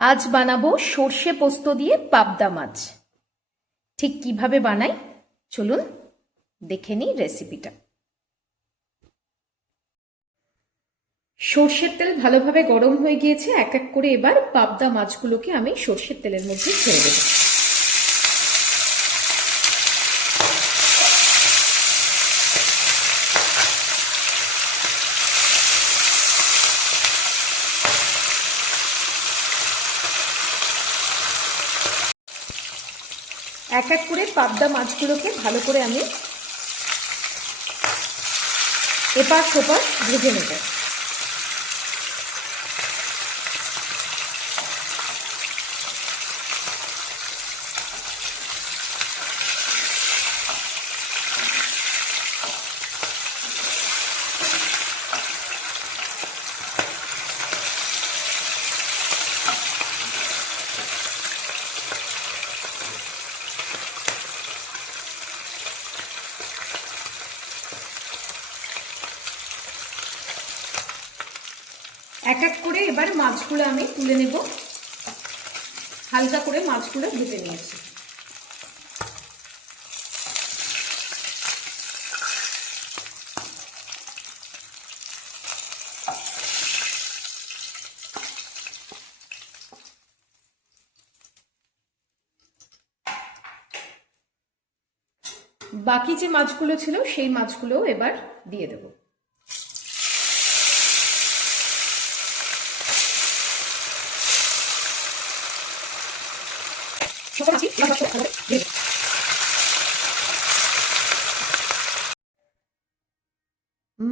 আজ বানাবো সর্ষে পোস্ত দিয়ে পাবদা মাছ। ঠিক কীভাবে বানাই? চলুন দেখে নিই রেসিপিটা সর্ষের তেল ভালোভাবে গরম হয়ে গিয়েছে, এক এক করে এবার পাবদা মাছগুলোকে আমি সর্ষের তেলের মধ্যে ছেড়ে দেবো। এক এক করে পাবদা মাছগুলোকে ভালো করে আমি এপাশ ওপাশ ভেজে নেব। এক এক করে এবার মাছগুলো আমি তুলে নেব। হালকা করে মাছগুলো ভেজে নিয়েছি। বাকি যে মাছগুলো ছিল, সেই মাছগুলো এবার দিয়ে দেবো।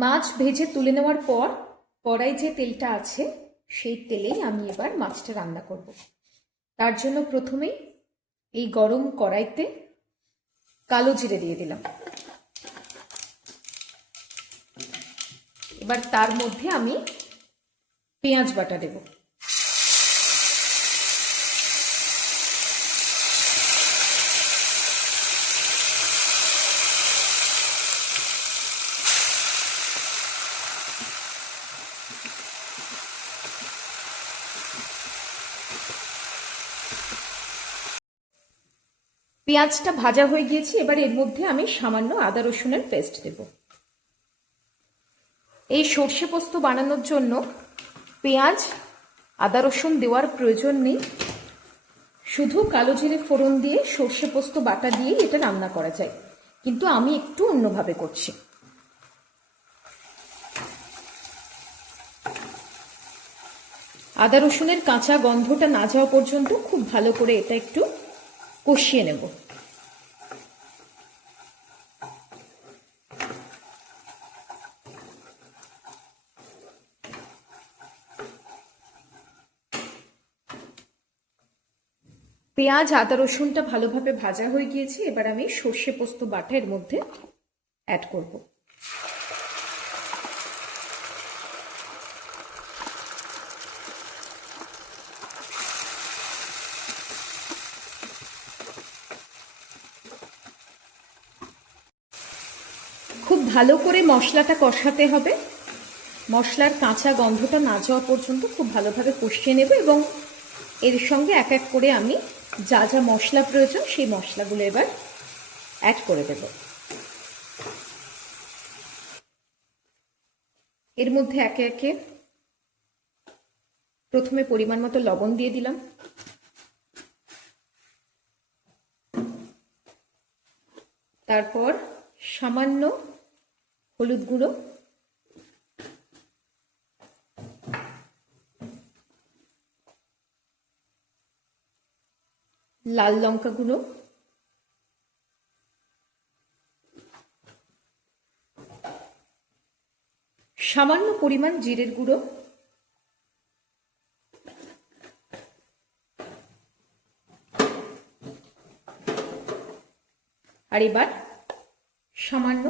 মাছ ভেজে তুলে নেওয়ার পর কড়াই যে তেলটা আছে, সেই তেলেই আমি এবার মাছটা রান্না করব। তার জন্য প্রথমেই এই গরম কড়াইতে কালো জিরে দিয়ে দিলাম। এবার তার মধ্যে আমি পেঁয়াজ বাটা দেবো। পেঁয়াজটা ভাজা হয়ে গিয়েছে, এবার এর মধ্যে আমি সামান্য আদা রসুনের পেস্ট দেব। এই সর্ষে পোস্ত বানানোর জন্য পেঁয়াজ, আদা রসুন দেওয়ার প্রয়োজন নেই। শুধু কালো জিরে ফোড়ন দিয়ে সর্ষে পোস্ত বাটা দিয়েই এটা রান্না করা যায়। কিন্তু আমি একটু অন্যভাবে করছি। আদা রসুনের কাঁচা গন্ধটা না যাওয়া পর্যন্ত খুব ভালো করে এটা একটু কষিয়ে নেব। পেঁয়াজ, আদা, রসুনটা ভালোভাবে ভাজা হয়ে গিয়েছে, এবার আমি সর্ষে পোস্ত বাটা এর মধ্যে অ্যাড করব খুব ভালো করে মশলাটা কষাতে হবে। মশলার কাঁচা গন্ধটা না যাওয়া পর্যন্ত খুব ভালোভাবে কষিয়ে নেব এবং এর সঙ্গে এক এক করে আমি যা যা মশলা প্রয়োজন সেই মশলাগুলো এবার অ্যাড করে দেব। এর মধ্যে একে একে প্রথমে পরিমাণ মতো লবণ দিয়ে দিলাম। তারপর সামান্য হলুদ গুঁড়ো। লাল লঙ্কা গুঁড়ো। সামান্য পরিমাণ জিরের গুঁড়ো। আর এবার সামান্য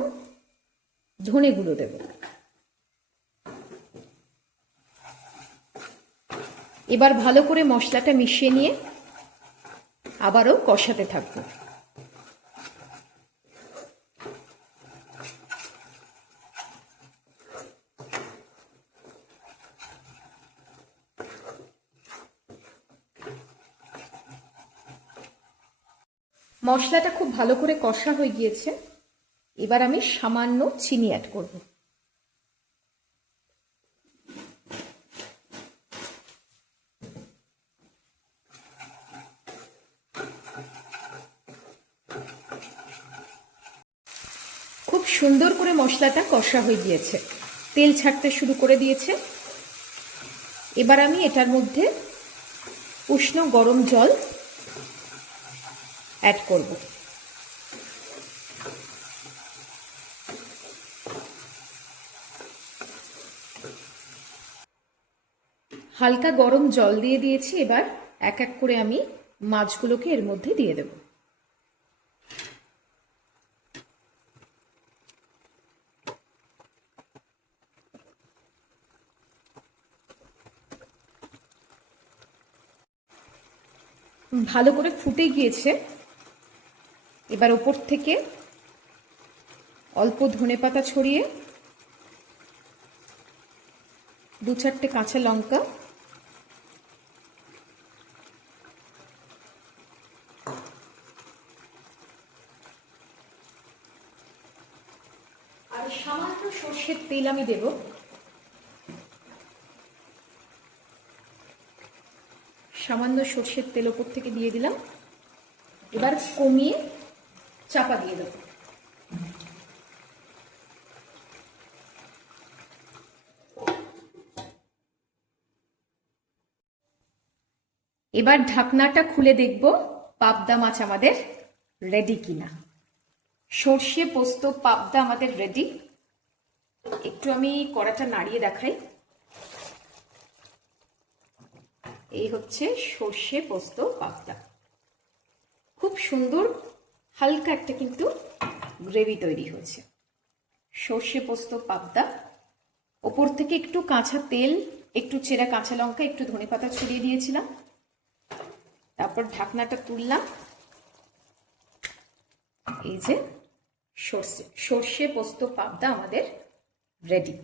ধনে গুঁড়ো দেব। এবার ভালো করে মশলাটা মিশিয়ে নিয়ে আবারও কষাতে থাকব। মশলাটা খুব ভালো করে কষা হয়ে গিয়েছে। এবার আমি সামান্য চিনি অ্যাড করব। খুব সুন্দর করে মশলাটা কষা হয়ে গিয়েছে। তেল ছাড়তে শুরু করে দিয়েছে। এবার আমি এটার মধ্যে উষ্ণ গরম জল অ্যাড করব। হালকা গরম জল দিয়ে দিয়েছি, এবার এক এক করে আমি মাছগুলোকে এর মধ্যে দিয়ে দেব। ভালো করে ফুটে গিয়েছে। এবার ওপর থেকে অল্প ধনে পাতা ছড়িয়ে দু চারটে কাঁচা লঙ্কা আর সামান্য সর্ষের তেল আমি দেব। সামান্য সর্ষের তেল ওপর থেকে দিয়ে দিলাম। এবার কমিয়ে চাপা দিয়ে দেবো। এবার ঢাকনাটা খুলে দেখব পাবদা মাছ আমাদের রেডি কিনা। সর্ষে পোস্ত পাবদা আমাদের রেডি একটু আমি কড়াটা নাড়িয়ে দেখাই। এই হচ্ছে সর্ষে পোস্ত পাবদা। খুব সুন্দর, হালকা একটা কিন্তু গ্রেভি তৈরি হয়েছে। সর্ষে পোস্ত পাবদা। ওপর থেকে একটু কাঁচা তেল, একটু চেরা কাঁচা লঙ্কা, একটু ধনে পাতা ছড়িয়ে দিয়েছিলাম। তারপর ঢাকনাটা তুললাম। এই যে সর্ষে সর্ষে পোস্ত পাবদা আমাদের রেডি